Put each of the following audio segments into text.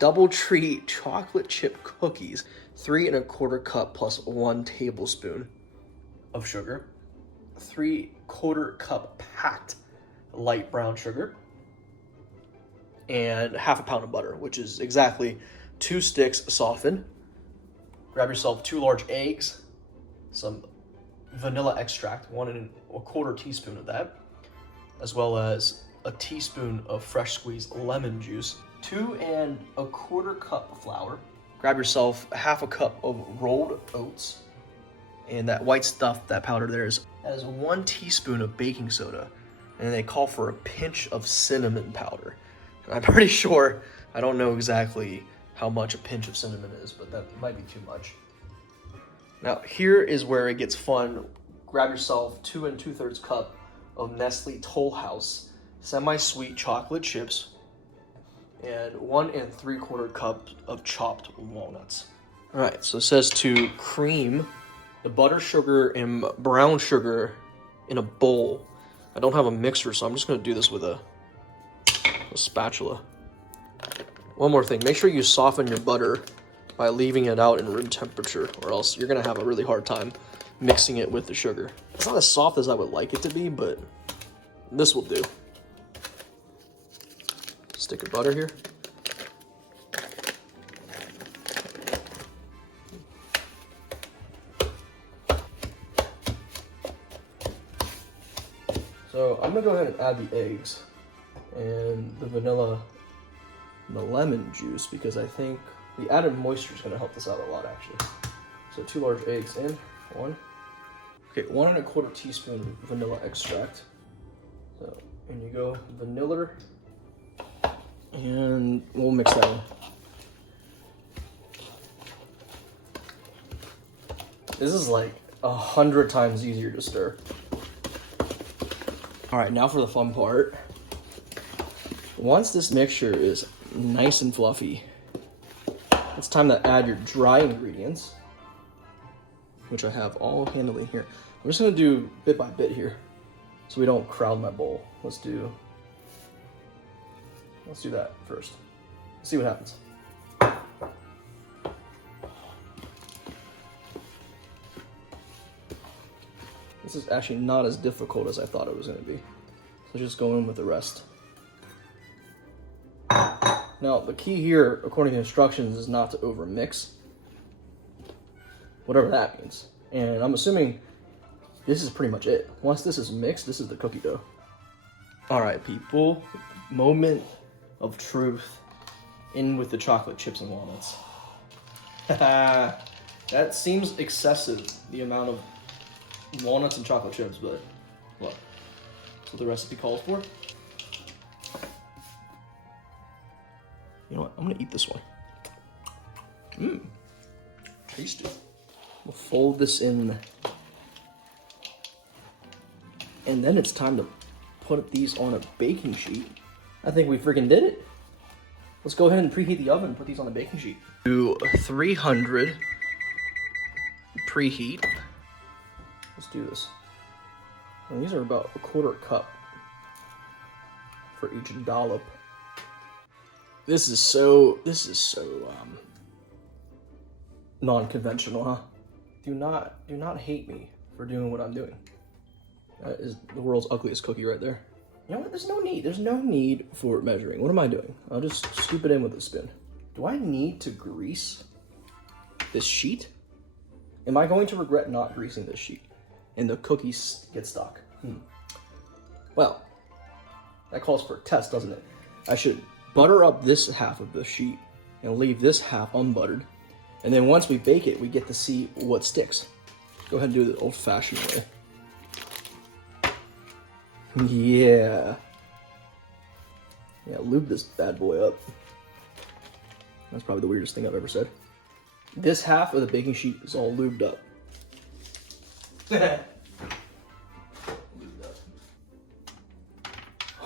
DoubleTree chocolate chip cookies, 3¼ cup plus 1 tablespoon of sugar, 3/4 cup packed light brown sugar, and ½ pound of butter, which is exactly 2 sticks softened. Grab yourself 2 large eggs, some vanilla extract, 1¼ teaspoon of that, as well as a teaspoon of fresh squeezed lemon juice, 2¼ cup flour. Grab yourself ½ cup of rolled oats, and that white stuff, that powder there, is 1 teaspoon of baking soda, and they call for a pinch of cinnamon powder. And I'm pretty sure, I don't know exactly how much a pinch of cinnamon is, but that might be too much. Now, here is where it gets fun. Grab yourself 2 2/3 cup of Nestle Toll House semi-sweet chocolate chips, and 1 3/4 cup of chopped walnuts. All right, so it says to cream the butter, sugar, and brown sugar in a bowl. I don't have a mixer, so I'm just gonna do this with a spatula. One more thing, make sure you soften your butter by leaving it out in room temperature, or else you're gonna have a really hard time mixing it with the sugar. It's not as soft as I would like it to be, but this will do. Stick of butter here. So I'm gonna go ahead and add the eggs and the vanilla and the lemon juice, because I think the added moisture is gonna help this out a lot, actually. So 2 large eggs in, 1. Okay, 1 1/4 teaspoon vanilla extract. So, in you go, vanilla, and we'll mix that in. This is like 100 times easier to stir. All right, now for the fun part. Once this mixture is nice and fluffy, it's time to add your dry ingredients, which I have all handily here. I'm just gonna do bit by bit here, so we don't crowd my bowl. Let's do that first. See what happens. This is actually not as difficult as I thought it was gonna be. So just go in with the rest. Now, the key here, according to instructions, is not to overmix, whatever that means. And I'm assuming this is pretty much it. Once this is mixed, this is the cookie dough. All right, people, moment of truth. In with the chocolate chips and walnuts. That seems excessive, the amount of walnuts and chocolate chips, but look, that's what the recipe calls for. You know what? I'm gonna eat this one. Tasty. We'll fold this in, and then it's time to put these on a baking sheet. I think we freaking did it. Let's go ahead and preheat the oven and put these on the baking sheet. Do 300 preheat. Let's do this. And these are about 1/4 cup for each dollop. This is so non-conventional, huh? Do not hate me for doing what I'm doing. That is the world's ugliest cookie right there. You know what? There's no need for measuring. What am I doing? I'll just scoop it in with a spoon. Do I need to grease this sheet? Am I going to regret not greasing this sheet and the cookies get stuck? Well, that calls for a test, doesn't it? I should butter up this half of the sheet and leave this half unbuttered. And then once we bake it, we get to see what sticks. Go ahead and do it the old-fashioned way. Yeah, lube this bad boy up. That's probably the weirdest thing I've ever said. This half of the baking sheet is all lubed up.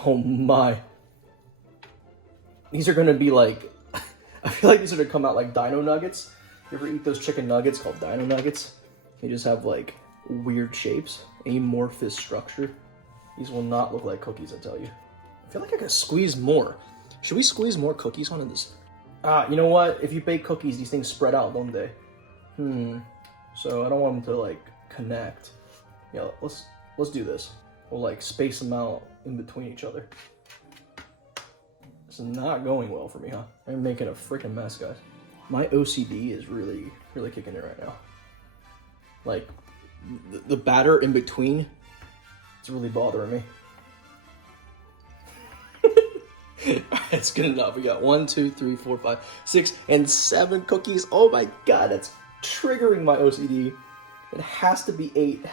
Oh my. These are gonna be like, I feel like these are gonna come out like dino nuggets. You ever eat those chicken nuggets called dino nuggets? They just have like weird shapes, amorphous structure. These will not look like cookies, I tell you. I feel like I could squeeze more. Should we squeeze more cookies onto this? You know what? If you bake cookies, these things spread out, don't they? So I don't want them to like connect. Yeah, let's do this. We'll like space them out in between each other. It's not going well for me, huh? I'm making a freaking mess, guys. My OCD is really kicking it right now. Like the batter in between, it's really bothering me. It's good enough. We got 1, 2, 3, 4, 5, 6, and 7 cookies. Oh my god, that's triggering my OCD. It has to be 8.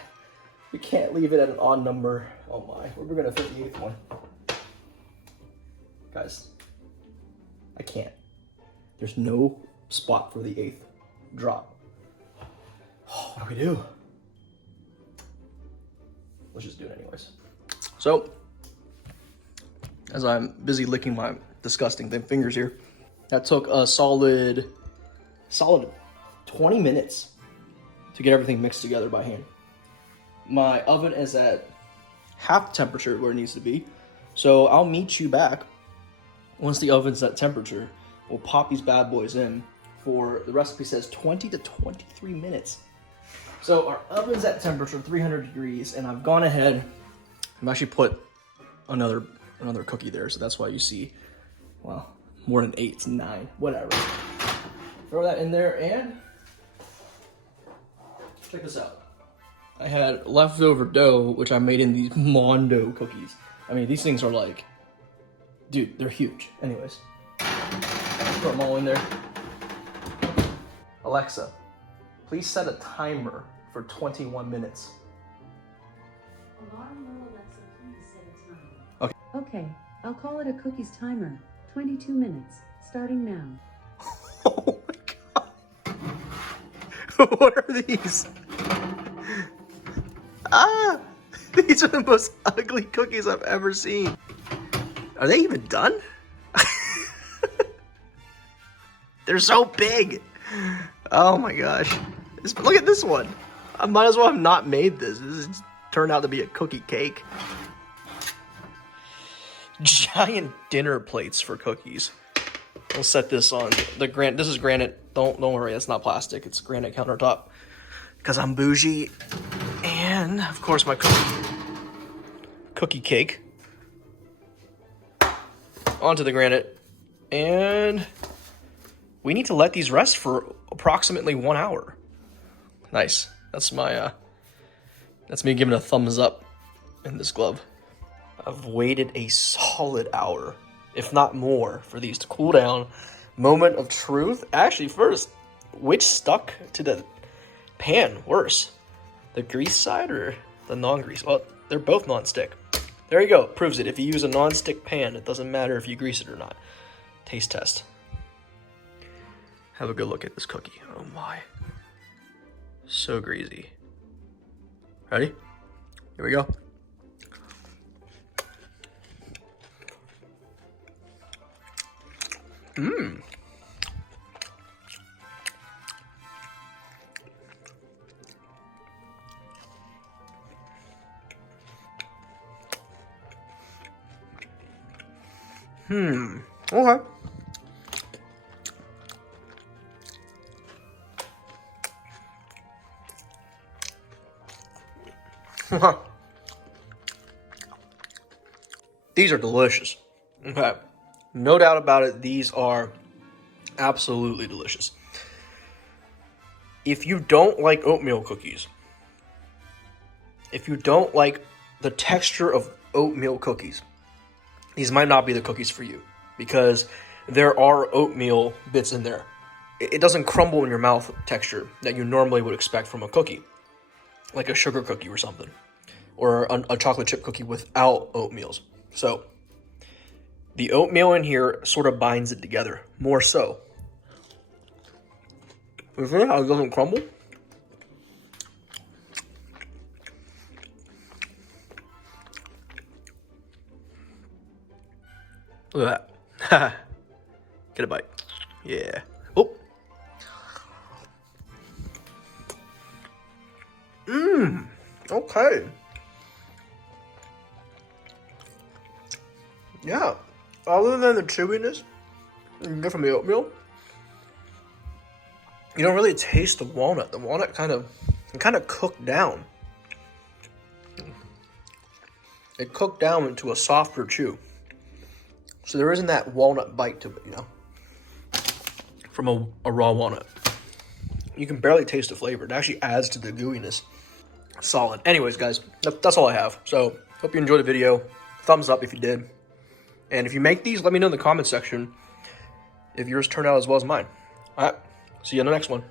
We can't leave it at an odd number. Oh my, we're gonna fit the 8th one. Guys, I can't. There's no spot for the 8th drop. Oh, what do we do? Let's just do it anyways. So, as I'm busy licking my disgusting thin fingers here, that took a solid 20 minutes to get everything mixed together by hand. My oven is at half the temperature where it needs to be, so I'll meet you back once the oven's at temperature. We'll pop these bad boys in for, the recipe says 20 to 23 minutes. So our oven's at temperature 300 degrees, and I've gone ahead, I've actually put another cookie there, so that's why you see, well, more than 8, it's 9, whatever. Throw that in there, and check this out. I had leftover dough, which I made in these Mondo cookies. I mean, these things are like, dude, they're huge. Anyways, throw them all in there. Alexa, please set a timer for 21 minutes. Alarm, no, Alexa, please set a timer. Okay, I'll call it a cookies timer. 22 minutes, starting now. Oh my god. What are these? These are the most ugly cookies I've ever seen. Are they even done? They're so big. Oh my gosh. Look at this one. I might as well have not made this. This has turned out to be a cookie cake. Giant dinner plates for cookies. We'll set this on the granite. This is granite. Don't worry, it's not plastic. It's granite countertop. Because I'm bougie. And of course my cookie cake. Onto the granite. And we need to let these rest for approximately 1 hour. Nice. That's my that's me giving a thumbs up in this glove. I've waited a solid hour, if not more, for these to cool down. Moment of truth. Actually, first, which stuck to the pan worse? The grease side or the non-grease? Well, they're both non-stick. There you go. Proves it. If you use a non-stick pan, it doesn't matter if you grease it or not. Taste test. Have a good look at this cookie. Oh my. So greasy. Ready? Here we go. Mmm. Okay. These are delicious. Okay. No doubt about it, these are absolutely delicious. If you don't like oatmeal cookies, if you don't like the texture of oatmeal cookies, these might not be the cookies for you, because there are oatmeal bits in there. It doesn't crumble in your mouth texture that you normally would expect from a cookie, like a sugar cookie or something, or a chocolate chip cookie without oatmeals. So the oatmeal in here sort of binds it together, more so. You see how it doesn't crumble? Look at that. Get a bite. Yeah. Oh. Okay. Yeah. Other than the chewiness, you get from the oatmeal, you don't really taste the walnut. The walnut kind of cooked down. It cooked down into a softer chew. So there isn't that walnut bite to it, you know, from a raw walnut. You can barely taste the flavor. It actually adds to the gooiness. Solid. Anyways, guys, that's all I have. So hope you enjoyed the video. Thumbs up if you did. And if you make these, let me know in the comment section if yours turned out as well as mine. All right, see you on the next one.